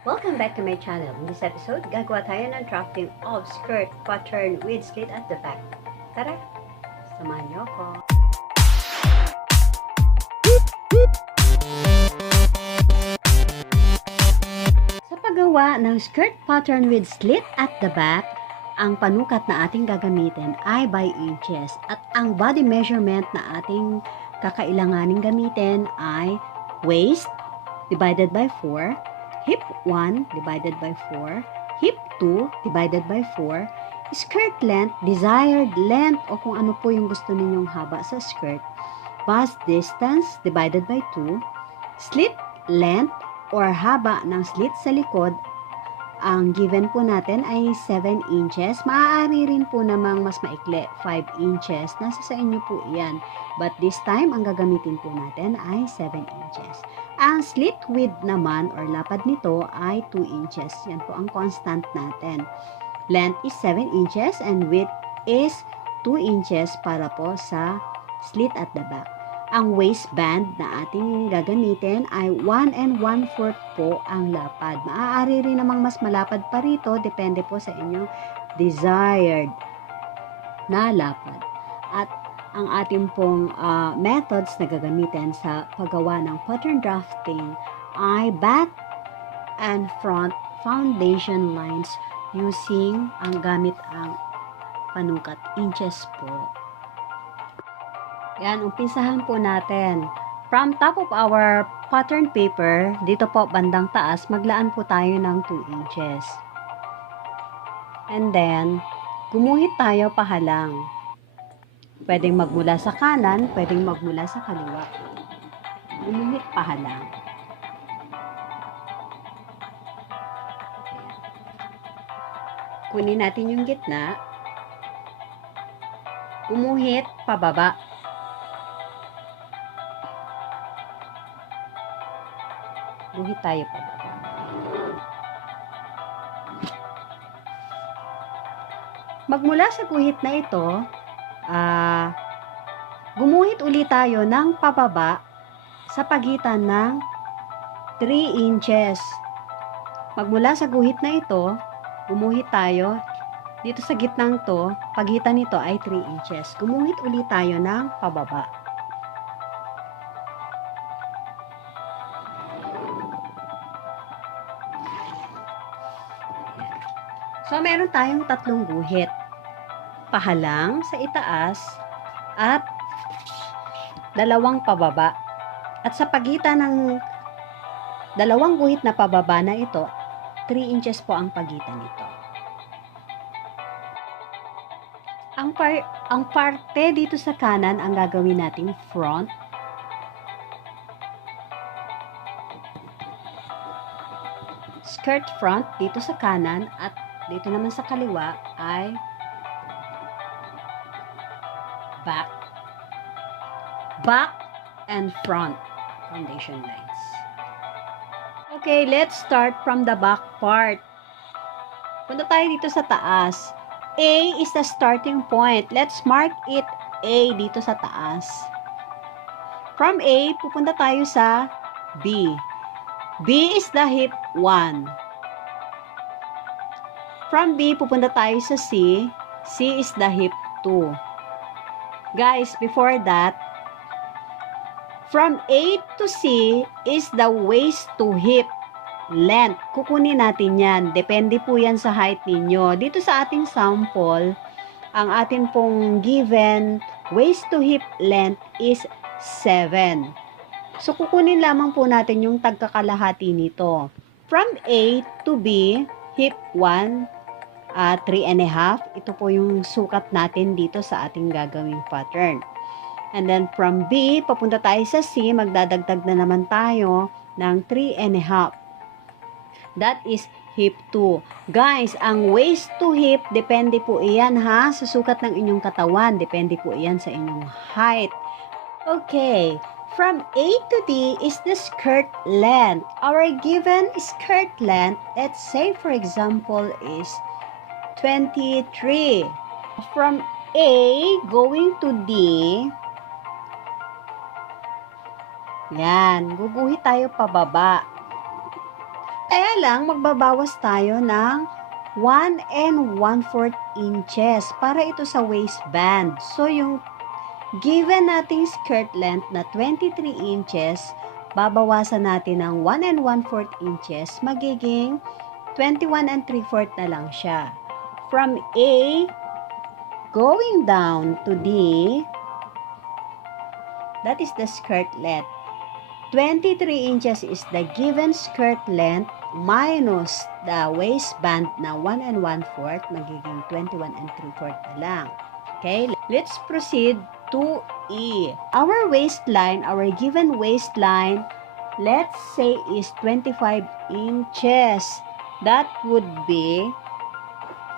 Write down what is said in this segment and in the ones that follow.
Welcome back to my channel. In this episode, gagawa tayo ng drafting of skirt pattern with slit at the back. Tara, samahan niyo ako. Sa paggawa ng skirt pattern with slit at the back, ang panukat na ating gagamitin ay by inches at ang body measurement na ating kakailanganing gamitin ay waist divided by 4, hip 1 divided by 4, hip 2 divided by 4, skirt length, desired length o kung ano po yung gusto ninyong haba sa skirt, bust distance divided by 2, slit length or haba ng slit sa likod, ang given po natin ay 7 inches. Maaari rin po namang mas maikli, 5 inches. Nasa sa inyo po iyan. But this time, ang gagamitin po natin ay 7 inches. Ang slit width naman or lapad nito ay 2 inches. Yan po ang constant natin. Length is 7 inches and width is 2 inches para po sa slit at the back. Ang waistband na ating gagamitin ay 1 1/4 po ang lapad. Maaari rin namang mas malapad pa rito, depende po sa inyong desired na lapad. At ang ating pong methods na gagamitin sa paggawa ng pattern drafting ay back and front foundation lines using ang gamit ang panukat inches po. Yan, umpisahan po natin. From top of our pattern paper, dito po bandang taas, maglaan po tayo ng 2 inches. And then, gumuhit tayo pahalang. Pwedeng magmula sa kanan, pwedeng magmula sa kaliwa. Gumuhit pahalang. Kunin natin yung gitna. Gumuhit pababa. Guhit tayo pababa. Magmula sa guhit na ito, gumuhit ulit tayo ng pababa sa pagitan ng 3 inches. Magmula sa guhit na ito, gumuhit tayo dito sa gitnang to, pagitan nito ay 3 inches. Gumuhit ulit tayo ng pababa. So, meron tayong tatlong guhit. Pahalang sa itaas at dalawang pababa. At sa pagitan ng dalawang guhit na pababa na ito, 3 inches po ang pagitan nito. Ang parte dito sa kanan ang gagawin nating front. Skirt front dito sa kanan at dito naman sa kaliwa ay back. Back and front foundation lines. Okay, let's start from the back part. Punta tayo dito sa taas. A is the starting point. Let's mark it A dito sa taas. From A, pupunta tayo sa B. B is the hip 1. From B, pupunta tayo sa C. C is the hip 2. Guys, before that, from A to C is the waist to hip length. Kukunin natin yan. Depende po yan sa height ninyo. Dito sa ating sample, ang atin pong given waist to hip length is 7. So, kukunin lamang po natin yung tagkakalahati nito. From A to B, hip 1, 3.5. Ito po yung sukat natin dito sa ating gagawing pattern. And then from B, papunta tayo sa C, magdadagdag na naman tayo ng 3.5. That is hip 2. Guys, ang waist to hip, depende po iyan ha, sa sukat ng inyong katawan. Depende po iyan sa inyong height. Okay, from A to D is the skirt length. Our given skirt length, let's say for example, is 23. From A going to D, yan, guguhit tayo pababa. Kaya lang, magbabawas tayo ng 1 1/4 inches para ito sa waistband. So, yung given nating skirt length na 23 inches, babawasan natin ng 1 1/4 inches, magiging 21 3/4 na lang siya. From A, going down to D, that is the skirt length. 23 inches is the given skirt length minus the waistband na 1 1/4, magiging 21 3/4 na lang. Okay, let's proceed to E. Our waistline, our given waistline, let's say is 25 inches. That would be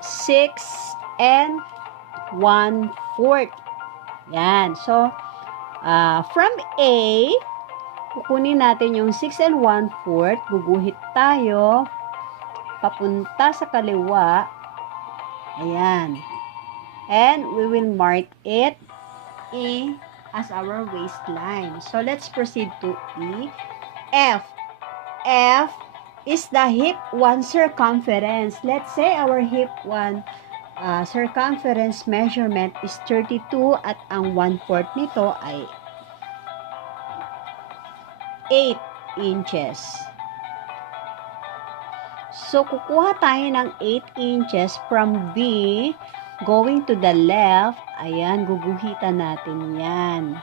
6 1/4. Yan. So, from A, kukunin natin yung 6 1/4, guguhit tayo, papunta sa kaliwa, ayan, and we will mark it E as our waistline. So, let's proceed to E. F. F is the hip 1 circumference. Let's say our hip 1 circumference measurement is 32 at ang 1/4 nito ay 8 inches. So, kukuha tayo ng 8 inches from B, going to the left. Ayan, guguhitan natin yan.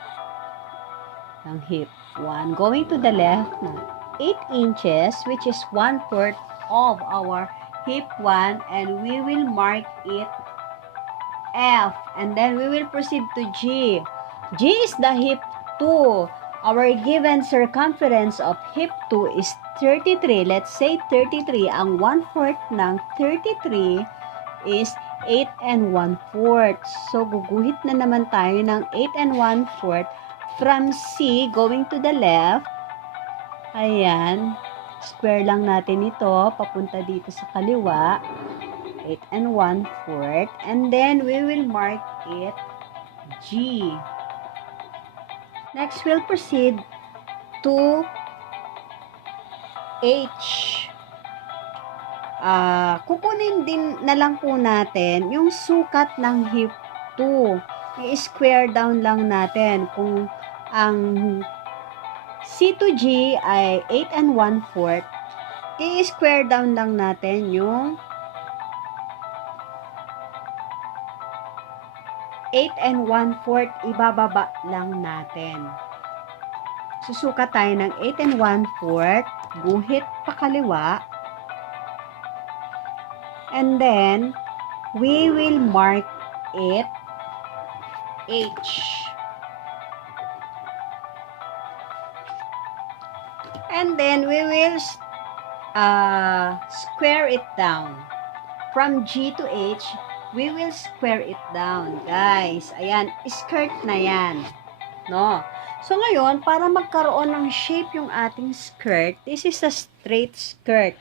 Ng hip 1. Going to the left na 8 inches, which is 1/4 of our hip 1, and we will mark it F. And then, we will proceed to G. G is the hip 2. Our given circumference of hip 2 is 33. Let's say 33. Ang 1/4 ng 33 is 8 1/4. So, guguhit na naman tayo ng 8 1/4 from C going to the left. Ayan. Square lang natin ito. Papunta dito sa kaliwa. 8 1/4. And then, we will mark it G. Next, we'll proceed to H. Kukunin din na lang po natin yung sukat ng hip 2. I-square down lang natin. Kung ang C to G ay 8 1/4, i-square down lang natin yung 8 1/4, ibababa lang natin. Susukat tayo ng 8 1/4, guhit pa kaliwa, and then, we will mark it H. And then, we will square it down. From G to H, we will square it down, guys. Ayan, skirt na yan. No? So, ngayon, para magkaroon ng shape yung ating skirt, this is a straight skirt.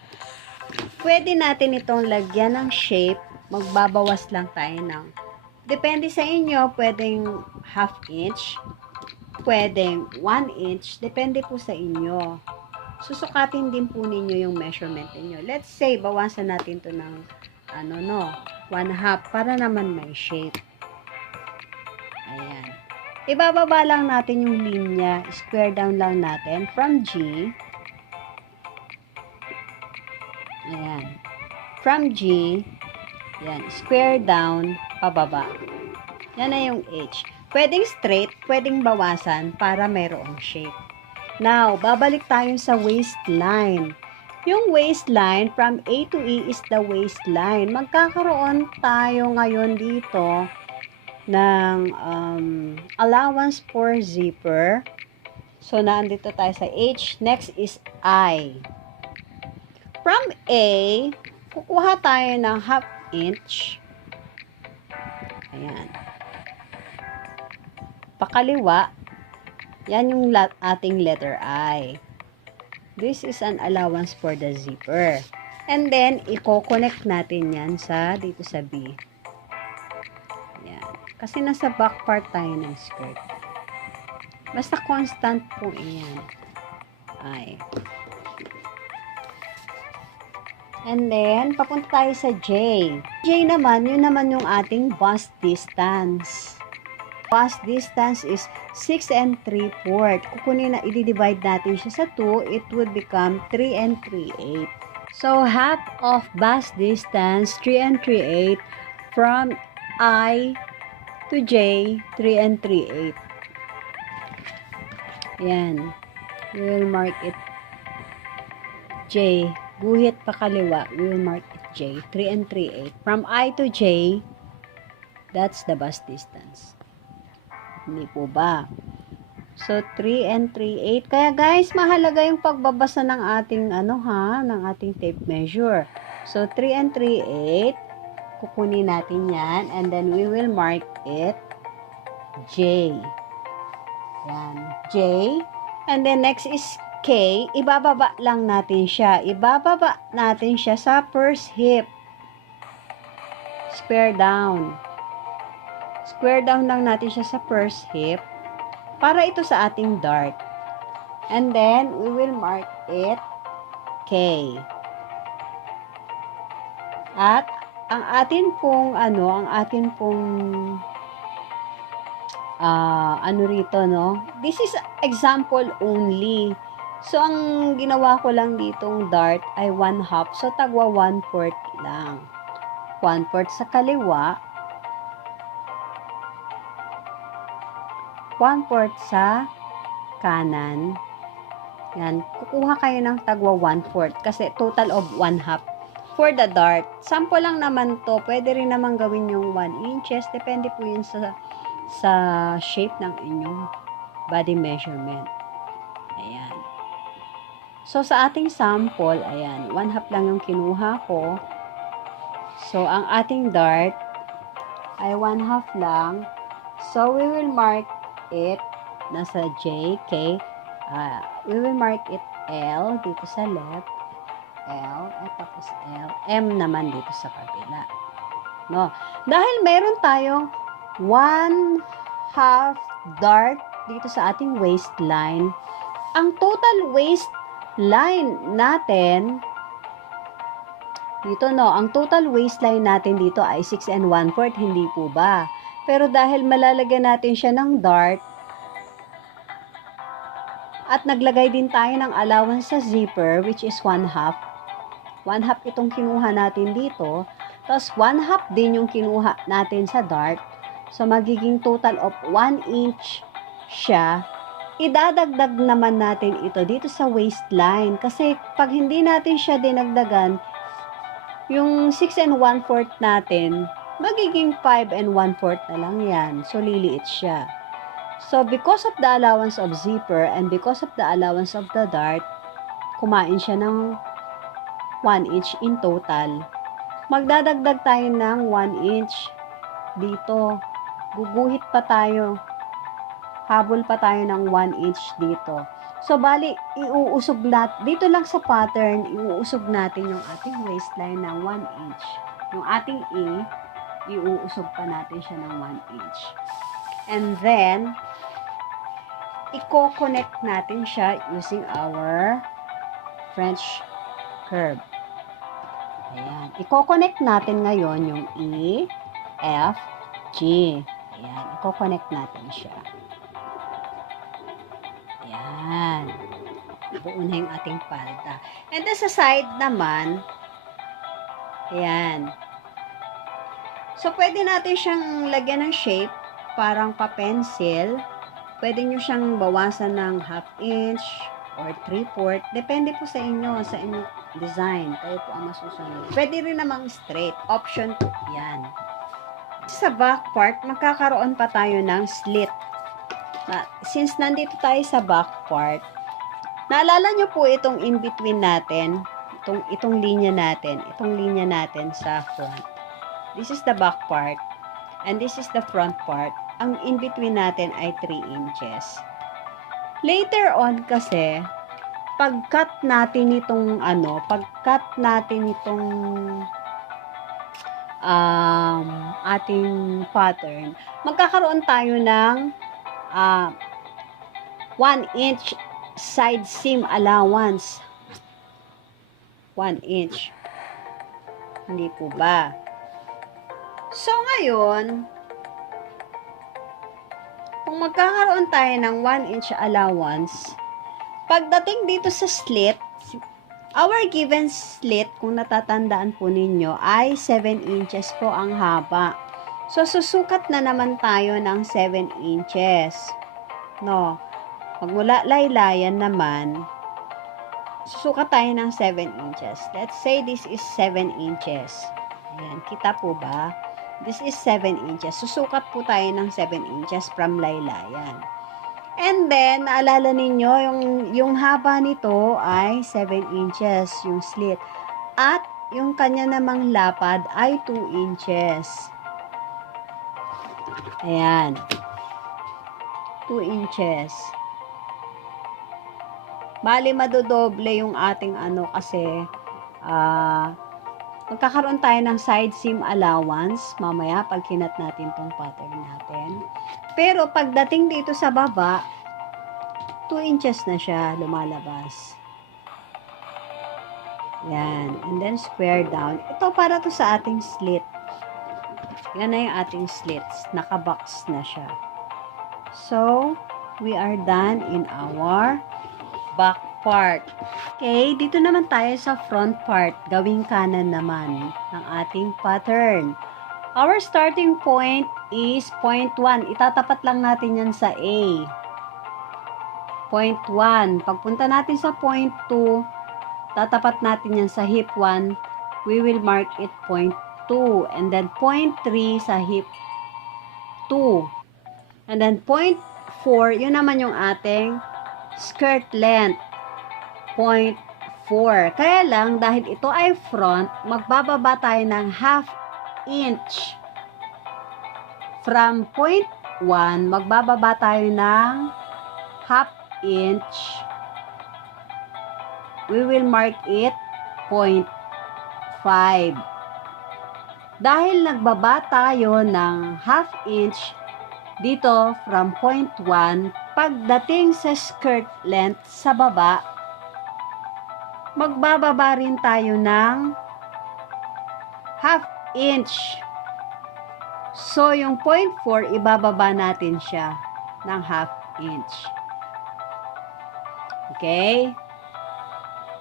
Pwede natin itong lagyan ng shape. Magbabawas lang tayo ng, depende sa inyo, pwedeng half inch, pwedeng 1 inch, depende po sa inyo. Susukatin din po ninyo yung measurement ninyo. Let's say, bawasan natin to ng 1/2 para naman may shape. Ayan. Ibababa lang natin yung linya. Square down lang natin from G. Ayan. From G. Ayan. Square down, pababa. Yan na yung H. Pwedeng straight, pwedeng bawasan para mayroong shape. Now, babalik tayo sa waistline. Yung waistline, from A to E is the waistline. Magkakaroon tayo ngayon dito ng allowance for zipper. So, naandito tayo sa H. Next is I. From A, kukuha tayo ng half inch. Ayan. Pakaliwa. Yan yung ating letter I. This is an allowance for the zipper. And then, i-connect natin yan dito sa B. Yan. Kasi nasa back part tayo ng skirt. Basta constant po yan. Ay. And then, papunta tayo sa J. J naman, yun naman yung ating bust distance. Bust distance is 6 and 3/4. Kukunin na, i-divide natin siya sa 2, it would become 3 and 3/8. So, half of bust distance, 3 and 3/8, from I to J, 3 and 3/8. Yan. We will mark it J. Guhit pa kaliwa, we will mark it J. 3 and 3/8. From I to J, that's the bust distance. Hindi po ba? So, 3 and 3/8. Kaya guys, mahalaga yung pagbabasa ng ating, ng ating tape measure. So, 3 and 3/8. Kukunin natin yan. And then, we will mark it J. Yan. J. And then, next is K. Ibababa lang natin siya. Ibababa natin siya sa first hip. Square down. Square down lang natin siya sa first hip para ito sa ating dart. And then, we will mark it K. At, ang atin pong, rito, no? This is example only. So, ang ginawa ko lang ditong dart ay 1/2. So, tagwa 1/4 lang. 1/4 sa kaliwa, 1/4 sa kanan. Yan. Kukuha kayo ng tagwa 1/4 kasi total of 1/2 for the dart. Sample lang naman to. Pwede rin naman gawin yung 1 inches. Depende po yun sa shape ng inyong body measurement. Ayan. So, sa ating sample, ayan, 1/2 lang yung kinuha ko. So, ang ating dart ay 1/2 lang. So, we will mark it nasa J, K, we will mark it L dito sa left, L, at tapos L, M naman dito sa kabila, no? Dahil meron tayong 1/2 dart dito sa ating waistline, ang total waistline natin dito, no, ang total waistline natin dito ay 6 and 1/4, hindi po ba? Pero dahil malalagyan natin siya ng dart at naglagay din tayo ng allowance sa zipper which is 1/2. 1/2 itong kinuha natin dito. Tapos 1/2 din yung kinuha natin sa dart. So magiging total of 1 inch siya. Idadagdag naman natin ito dito sa waistline. Kasi pag hindi natin siya dinagdagan, yung 6 and 1/4 natin, magiging 5 and 1/4 na lang yan. So, liliit siya. So, because of the allowance of zipper and because of the allowance of the dart, kumain siya ng 1 inch in total. Magdadagdag tayo ng 1 inch dito. Guguhit pa tayo. Habol pa tayo ng 1 inch dito. So, bali, iuusog natin. Dito lang sa pattern, iuusog natin yung ating waistline ng 1 inch. Yung ating iuusog pa natin siya ng 1 inch. And then, i-connect natin siya using our French curve. Ayan. I-connect natin ngayon yung E, F, G. Ayan. I-connect natin siya. Ayan. Buo na yung ating palda. And then, sa side naman, ayan. So, pwede natin siyang lagyan ng shape, parang pa-pencil. Pwede nyo siyang bawasan ng 1/2 inch or 3/4. Depende po sa inyo, sa inyong design. Kayo po ang masusunod. Pwede rin namang straight. Option 2. Yan. Sa back part, magkakaroon pa tayo ng slit. Since nandito tayo sa back part, naalala nyo po itong in-between natin, itong linya natin sa front. This is the back part, and this is the front part. Ang in-between natin ay 3 inches. Later on kasi, pag-cut natin itong ating pattern, magkakaroon tayo ng 1 inch side seam allowance. 1 inch. Hindi po ba? So, ngayon, kung magkakaroon tayo ng 1 inch allowance, pagdating dito sa slit, our given slit, kung natatandaan po ninyo, ay 7 inches po ang haba. So, susukat na naman tayo ng 7 inches. No? Magmula laylayan naman, susukat tayo ng 7 inches. Let's say this is 7 inches. Ayan, kita po ba? This is 7 inches. Susukat po tayo ng 7 inches from laylayan. And then, naalala ninyo, yung haba nito ay 7 inches, yung slit. At yung kanya namang lapad ay 2 inches. Ayan. 2 inches. Bali, madodoble yung ating kasi, magkakaroon tayo ng side seam allowance mamaya pag kinat natin tong pattern natin. Pero pagdating dito sa baba, 2 inches na siya lumalabas. Yan. And then square down. Ito para to sa ating slit. Yan na yung ating slits. Nakabox na siya. So, we are done in our back part. Okay, dito naman tayo sa front part. Gawing kanan naman ng ating pattern. Our starting point is point 1. Itatapat lang natin yan sa A. Point 1. Pagpunta natin sa point 2, tatapat natin yan sa hip 1. We will mark it point 2. And then point 3 sa hip 2. And then point 4, yun naman yung ating skirt length, 0.4. Kaya lang, dahil ito ay front, magbababa tayo ng ½ inch. From point 1, magbababa tayo ng ½ inch. We will mark it 0.5. Dahil nagbaba tayo ng ½ inch dito from point 1, pagdating sa skirt length sa baba, magbababa rin tayo ng ½ inch. So, yung 0.4, ibababa natin siya ng ½ inch. Okay?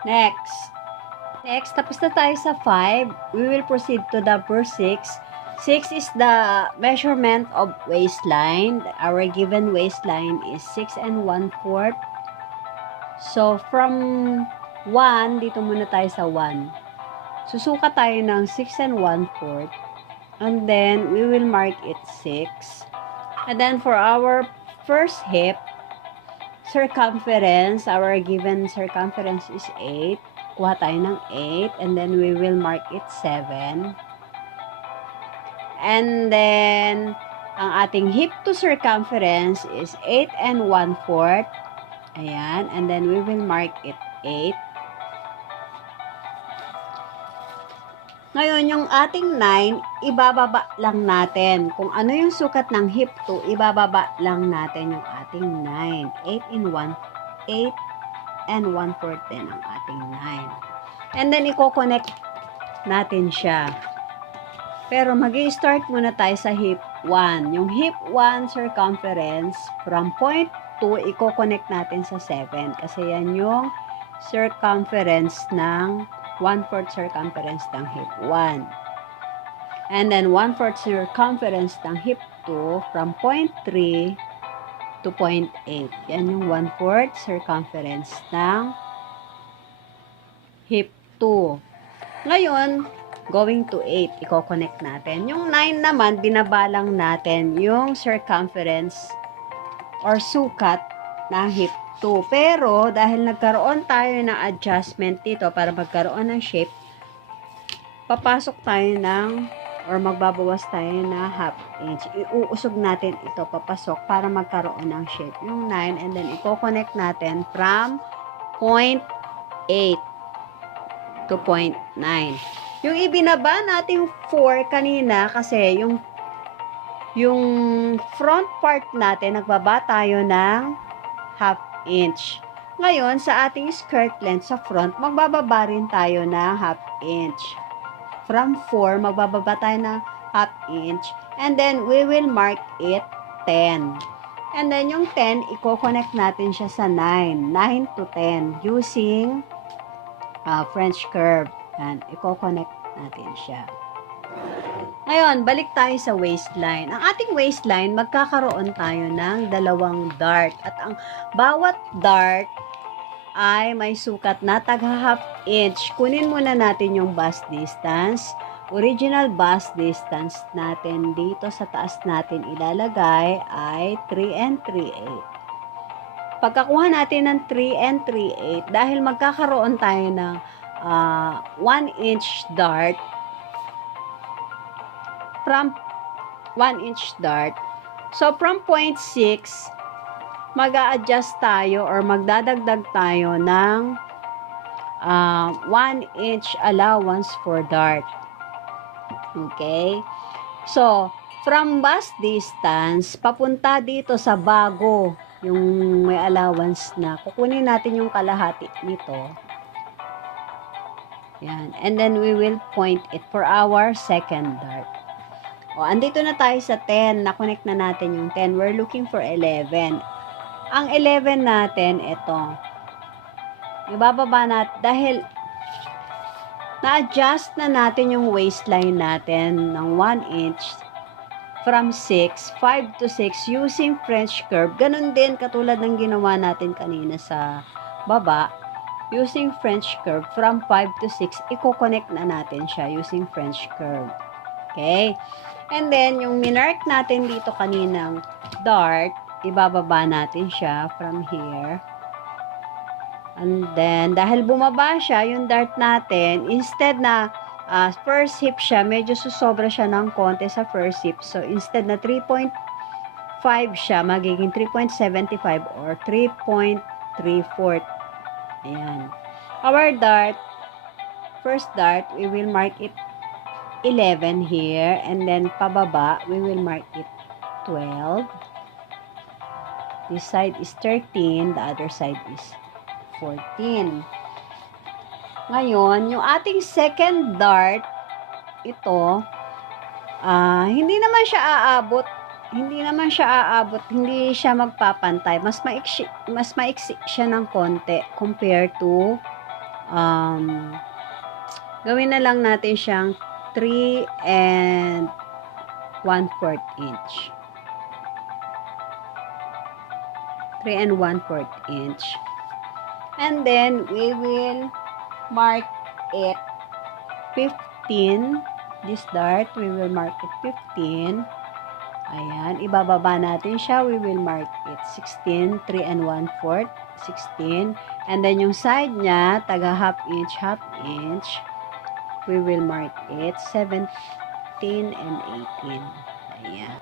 Next, tapos na tayo sa 5. We will proceed to the verse 6. 6 is the measurement of waistline. Our given waistline is 6 1/4. So, from 1, dito muna tayo sa 1. Susukat tayo ng 6 1/4. And then, we will mark it 6. And then, for our first hip, circumference, our given circumference is 8. Kuha tayo ng 8. And then, we will mark it 7. And then, ang ating hip to circumference is 8 1/4. Ayan. And then, we will mark it 8. Ngayon, yung ating 9, ibababa lang natin. Kung ano yung sukat ng hip to, ibababa lang natin yung ating 9. 8 1/4 din ang ating 9. And then, i-connect natin siya. Pero mag-i-start muna tayo sa hip 1. Yung hip 1 circumference, from point 2, i-connect natin sa 7. Kasi yan yung circumference ng 1/4 circumference ng hip 1. And then 1/4 circumference ng hip 2 from point 3 to point 8. Yan yung 1/4 circumference ng hip 2. Ngayon, going to 8, i-connect natin. Yung 9 naman, binabalang natin yung circumference or sukat ng hip 2. Pero, dahil nagkaroon tayo ng adjustment dito para magkaroon ng shape, papasok tayo ng, or magbabawas tayo na ½ inch. Iuusog natin ito papasok para magkaroon ng shape. Yung 9, and then i-connect natin from point 8 to point 9. Yung ibinaba nating 4 kanina kasi yung front part natin, nagbaba tayo ng ½ inch. Ngayon, sa ating skirt length sa front, magbababa rin tayo ng ½ inch. from 4, magbababa tayo ng half inch. And then, we will mark it 10. And then, yung 10, i-connect natin siya sa 9. 9 to 10 using French curve. Yan, i-connect natin siya. Ngayon, balik tayo sa waistline. Ang ating waistline, magkakaroon tayo ng dalawang dart. At ang bawat dart ay may sukat na tagha half inch. Kunin muna natin yung bust distance. Original bust distance natin dito sa taas natin ilalagay ay 3 and 3/8. Pagkakuha natin ng 3 and 3/8, dahil magkakaroon tayo ng 1 inch dart, from 1 inch dart, so from 0.6, mag-a-adjust tayo or magdadagdag tayo ng 1 inch allowance for dart. Okay? So, from bust distance, papunta dito sa bago, yung may allowance na, kukunin natin yung kalahati nito. Yan. And then, we will point it for our second dart. O, andito na tayo sa 10. Na-connect na natin yung 10. We're looking for 11. Ang 11 natin, ito. Ibababa natin, dahil na-adjust na natin yung waistline natin ng 1 inch from 6, 5 to 6 using French curve. Ganun din, katulad ng ginawa natin kanina sa baba. Using French curve from 5 to 6, i-connect na natin siya using French curve. Okay? And then, yung minark natin dito kaninang dart, ibababa natin siya from here. And then, dahil bumaba siya, yung dart natin, instead na first hip siya, medyo susobra siya ng konti sa first hip. So, instead na 3.5 siya, magiging 3.75 or 3.34. Ayan. Our dart, first dart, we will mark it 11 here, and then pababa, we will mark it 12. This side is 13, the other side is 14. Ngayon, yung ating second dart, ito, hindi naman siya aabot, hindi siya magpapantay. Mas maiksi siya ng konti compared to, gawin na lang natin siyang 3 and 1/4 inch. 3 and 1/4 inch. And then, we will mark it 15. This dart, we will mark it 15. Ayan, ibababa natin siya. We will mark it 16, 3 and 1/4, 16. And then, yung side niya, taga half inch. We will mark it 17 and 18. Ayan.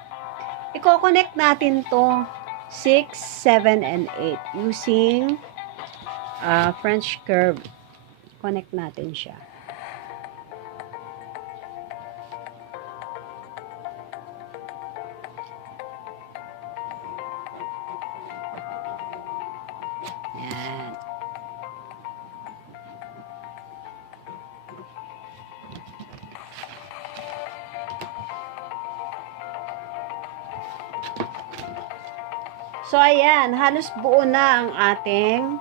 I-connect natin to 6, 7, and 8 using French curve. Connect natin siya. Yan. So, ayan, halos buo na ang ating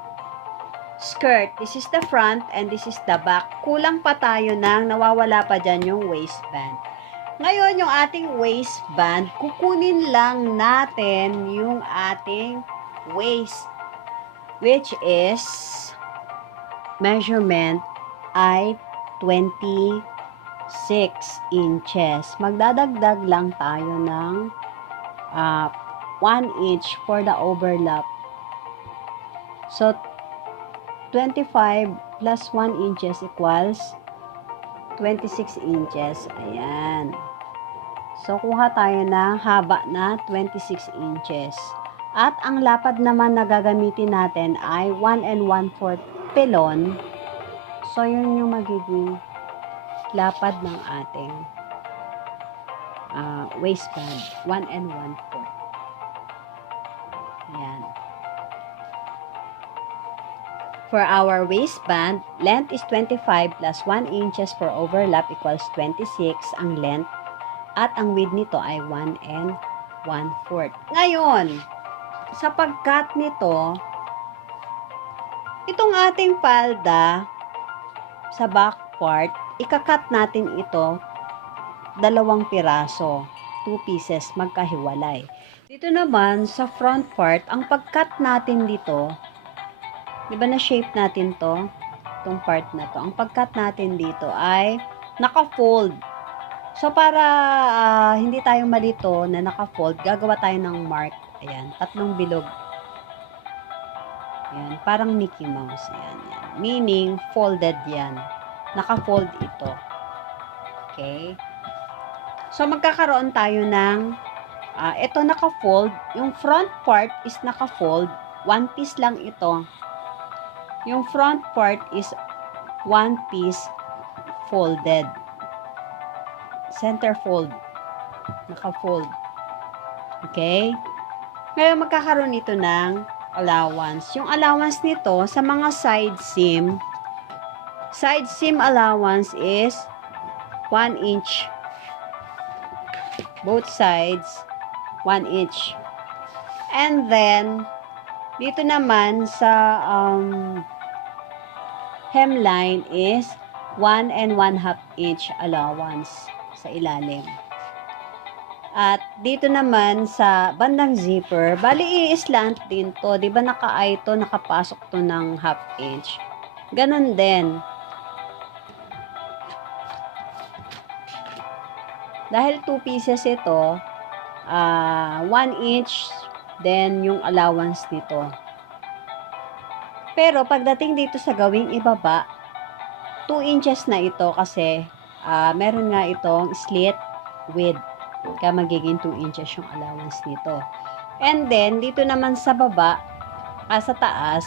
skirt. This is the front and this is the back. Kulang pa tayo ng nawawala pa dyan yung waistband. Ngayon, yung ating waistband, kukunin lang natin yung ating waist, which is measurement ay 26 inches. Magdadagdag lang tayo ng 1 inch for the overlap. So, 25 plus 1 inches equals 26 inches. Ayan. So, kuha tayo ng haba na 26 inches. At ang lapad naman na gagamitin natin ay 1 and 1/4 pilon. So, yun yung magiging lapad ng ating waistband. 1 and 1/4. Ayan. For our waistband, length is 25 plus 1 inches for overlap equals 26 ang length. At ang width nito ay 1 and 1/4. Ngayon, sa pagkat nito, itong ating palda sa back part, ikakat natin ito 2 piraso. 2 pieces magkahiwalay. Dito naman sa front part, ang pagkat natin dito, di ba na shape natin to? Itong part na to. Ang pagkat natin dito ay naka-fold. So, para hindi tayo malito na naka-fold, gagawa tayo ng mark. Ayan, 3 bilog. Ayan, parang Mickey Mouse. Ayan, ayan. Meaning, folded yan. Naka-fold ito. Okay? So, magkakaroon tayo ng, ito naka-fold. Yung front part is naka-fold. 1 piece lang ito. Yung front part is 1 piece folded. Center fold. Naka-fold. Okay? Ngayon, magkakaroon nito ng allowance. Yung allowance nito, sa mga side seam allowance is 1 inch. Both sides, 1 inch. And then, dito naman sa hemline is 1 and 1/2 inch allowance sa ilalim. At dito naman sa bandang zipper, bali i-slant din to. Di ba naka-eye to, nakapasok to ng 1/2 inch. Ganon din. Dahil 2 pieces ito, 1 inch, then yung allowance nito. Pero pagdating dito sa gawing ibaba, 2 inches na ito kasi meron nga itong slit width. Kaya magiging 2 inches yung allowance nito. And then, dito naman sa baba, sa taas,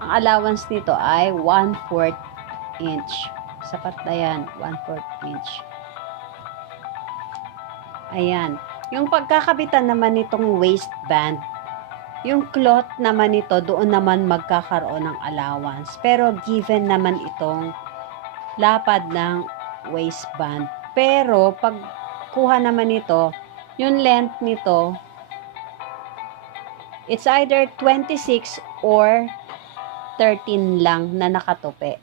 ang allowance nito ay 1/4 inch. Sapat na yan, 1/4 inch. Ayan. Yung pagkakabitan naman nitong waistband, yung cloth naman nito, doon naman magkakaroon ng allowance. Pero given naman itong lapad ng waistband. Pero pag kuha naman nito, yung length nito, it's either 26 or 13 lang na nakatupi.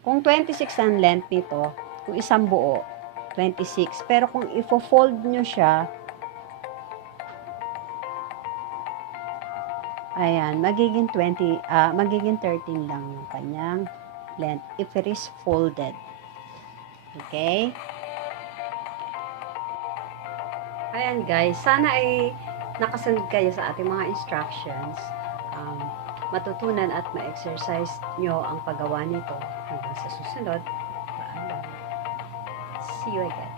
Kung 26 ang length nito, kung isang buo, 26. Pero kung ifo-fold nyo siya, ayan, magiging 13 lang yung kanyang length if it is folded. Okay? Ayan guys, sana ay nakasunod kayo sa ating mga instructions. Matutunan at ma-exercise nyo ang paggawa nito hanggang sa susunod. Paano? See you again.